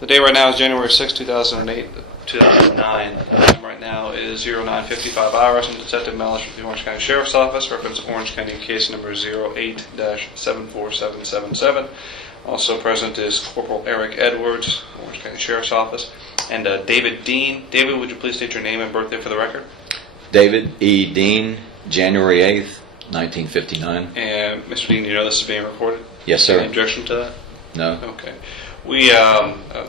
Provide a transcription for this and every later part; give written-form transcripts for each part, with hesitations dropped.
The day right now is January 6, 2009. The time right now is 09:55 hours, and Detective Mellish from the Orange County Sheriff's Office, reference Orange County case number 08-74777. Also present is Corporal Eric Edwards, Orange County Sheriff's Office, and David Dean. David, would you please state your name and birthday for the record? David E. Dean, January 8th, 1959. And Mr. Dean, you know this is being recorded? Yes, sir. Any objection to that? No. Okay. We,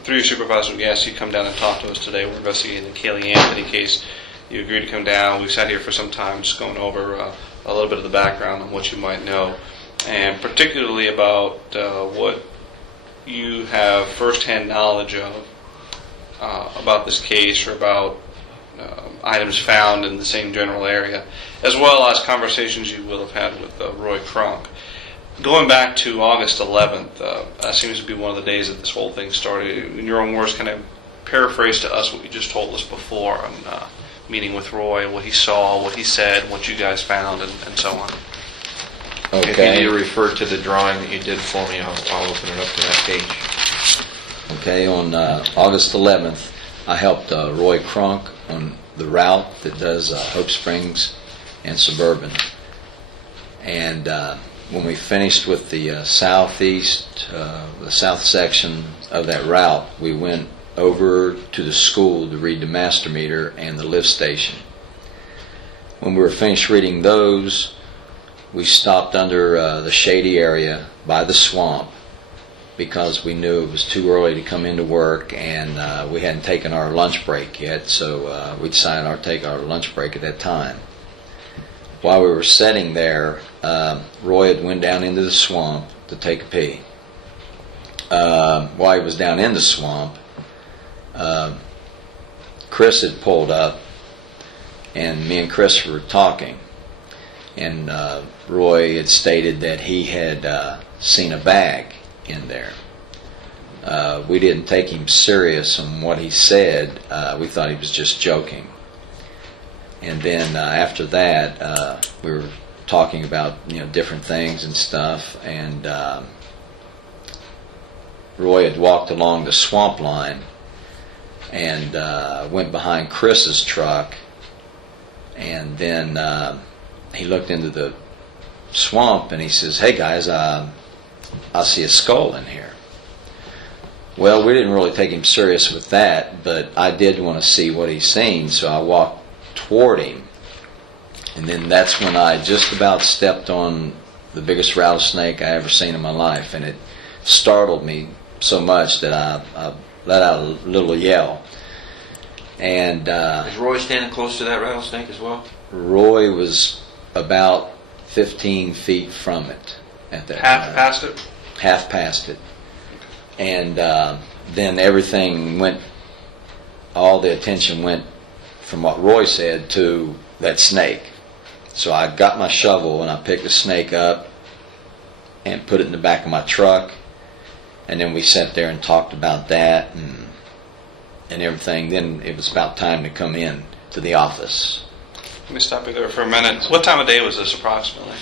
through your supervisor, we asked you to come down and talk to us today. We're investigating the Kaylee Anthony case. You agreed to come down. We've sat here for some time just going over a little bit of the background on what you might know, and particularly about what you have firsthand knowledge of about this case, or about items found in the same general area, as well as conversations you will have had with Roy Kronk. Going back to August 11th, that seems to be one of the days that this whole thing started. In your own words, kind of paraphrase to us what you just told us before on meeting with Roy, what he saw, what he said, what you guys found, and so on. Okay. If you need to refer to the drawing that you did for me, I'll open it up to that page. Okay, on August 11th, I helped Roy Kronk on the route that does Hope Springs and Suburban. And when we finished with the the south section of that route, we went over to the school to read the master meter and the lift station. When we were finished reading those, we stopped under the shady area by the swamp because we knew it was too early to come into work, and we hadn't taken our lunch break yet, so we decided to take our lunch break at that time. While we were sitting there, Roy had went down into the swamp to take a pee. While he was down in the swamp, Chris had pulled up, and me and Chris were talking. And Roy had stated that he had seen a bag in there. We didn't take him serious on what he said. We thought he was just joking. And then after that, we were talking about different things and stuff. And Roy had walked along the swamp line and went behind Chris's truck. And then he looked into the swamp and he says, "Hey guys, I see a skull in here." Well, we didn't really take him serious with that, but I did want to see what he's seen, so I walked toward him. And then that's when I just about stepped on the biggest rattlesnake I ever seen in my life, and it startled me so much that I let out a little yell. And Is Roy standing close to that rattlesnake as well? Roy was about 15 feet from it at that time. Half past it? Half past it. And then everything went, all the attention went from what Roy said to that snake. So I got my shovel and I picked the snake up and put it in the back of my truck. And then we sat there and talked about that and everything. Then it was about time to come in to the office. Let me stop you there for a minute. What time of day was this approximately?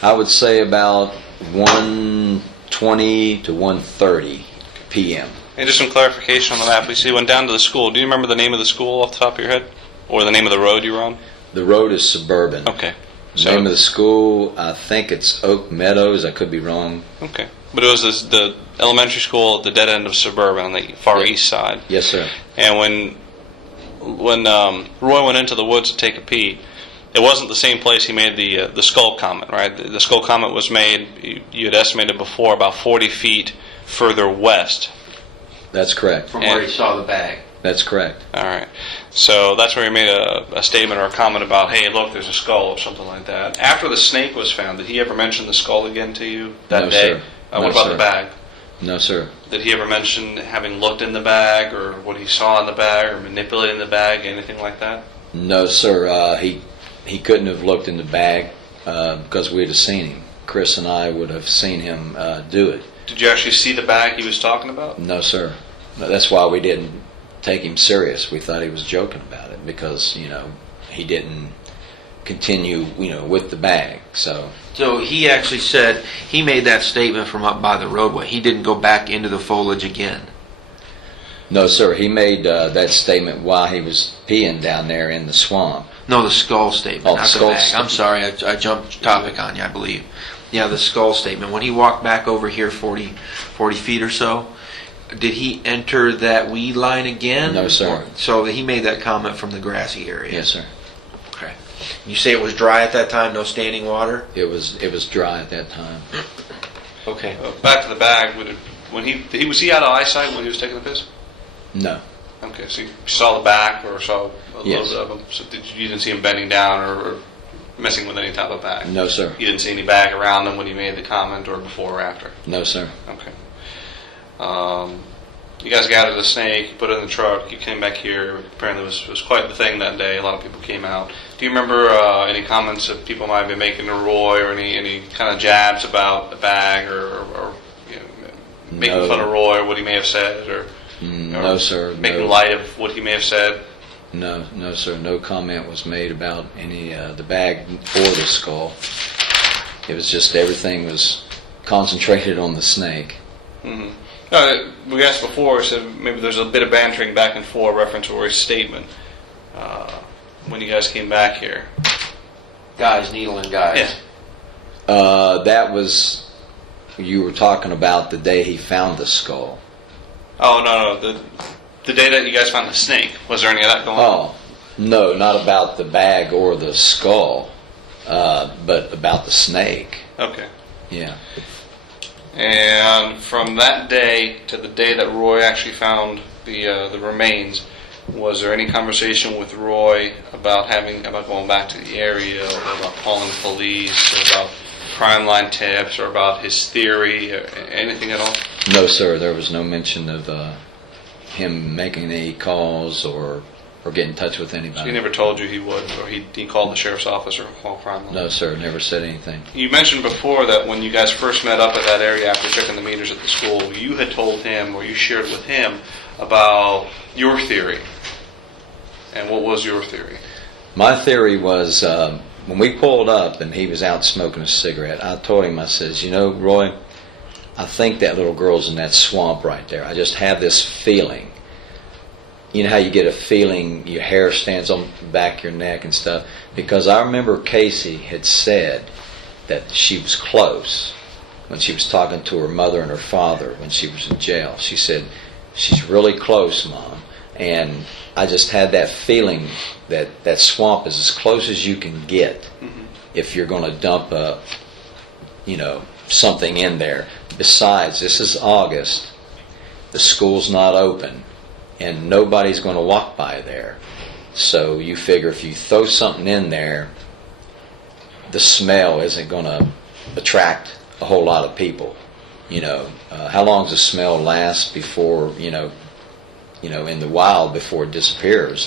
I would say about 1:20 to 1:30 p.m. And just some clarification on the map. We see you went down to the school. Do you remember the name of the school off the top of your head? Or the name of the road you were on? The road is Suburban. Okay. The name of the school, I think it's Oak Meadows. I could be wrong. Okay. But it was the elementary school at the dead end of Suburban on the far east side. Yes, sir. And when Roy went into the woods to take a pee, it wasn't the same place he made the skull comment, right? The skull comment was made, you had estimated before, about 40 feet further west. That's correct. From where he saw the bag. That's correct. All right. So that's where he made a statement or a comment about, hey, look, there's a skull or something like that. After the snake was found, did he ever mention the skull again to you that No, day? sir. No, what about sir. the bag? No, sir. Did he ever mention having looked in the bag or what he saw in the bag or manipulating the bag, anything like that? No, sir. He couldn't have looked in the bag because we'd have seen him. Chris and I would have seen him do it. Did you actually see the bag he was talking about? No, sir. No, that's why we didn't take him serious. We thought he was joking about it because, he didn't continue, with the bag. So he actually said he made that statement from up by the roadway. He didn't go back into the foliage again. No, sir. He made that statement while he was peeing down there in the swamp. No, the skull statement, Oh, not the skull bag. I'm statement. sorry, I jumped topic on you, I believe. Yeah, the skull statement. When he walked back over here 40 feet or so, did he enter that weed line again? No, sir. So he made that comment from the grassy area? Yes, sir. Okay. You say it was dry at that time, no standing water? It was dry at that time. Okay. Back to the bag. When was he out of eyesight when he was taking the piss? No. Okay, so you saw the back or saw a Yes. little bit of him. So you didn't see him bending down or messing with any type of bag? No, sir. You didn't see any bag around him when he made the comment or before or after? No, sir. Okay. You guys gathered the snake, put it in the truck, you came back here. Apparently it was quite the thing that day. A lot of people came out. Do you remember any comments that people might have been making to Roy or any kind of jabs about the bag or you know, making No. fun of Roy or what he may have said or No, sir. making No. light of what he may have said? No, sir. No comment was made about any the bag or the skull. It was just everything was concentrated on the snake. Mm-hmm. We asked before, so maybe there's a bit of bantering back and forth reference to Roy's statement when you guys came back here. Guys, needle and guys. Yeah. That was, you were talking about the day he found the skull. Oh, no. The day that you guys found the snake, was there any of that going on? Oh, no, not about the bag or the skull, but about the snake. Okay. Yeah. And from that day to the day that Roy actually found the remains, was there any conversation with Roy about going back to the area, or about calling the police, or about crime line tips, or about his theory, or anything at all? No, sir. There was no mention of him making any calls or get in touch with anybody. He never told you he would, or he called the sheriff's office or called crime line? No, sir. Never said anything. You mentioned before that when you guys first met up at that area after checking the meters at the school, you had told him, or you shared with him, about your theory. And what was your theory? My theory was when we pulled up and he was out smoking a cigarette, I told him, I says, you know, Roy, I think that little girl's in that swamp right there. I just have this feeling. You know how you get a feeling, your hair stands on the back of your neck and stuff? Because I remember Casey had said that she was close when she was talking to her mother and her father when she was in jail. She said, she's really close, Mom. And I just had that feeling that that swamp is as close as you can get if you're going to dump something in there. Besides, this is August. The school's not open. And nobody's going to walk by there. So you figure if you throw something in there, the smell isn't going to attract a whole lot of people. How long does the smell last before, in the wild before it disappears?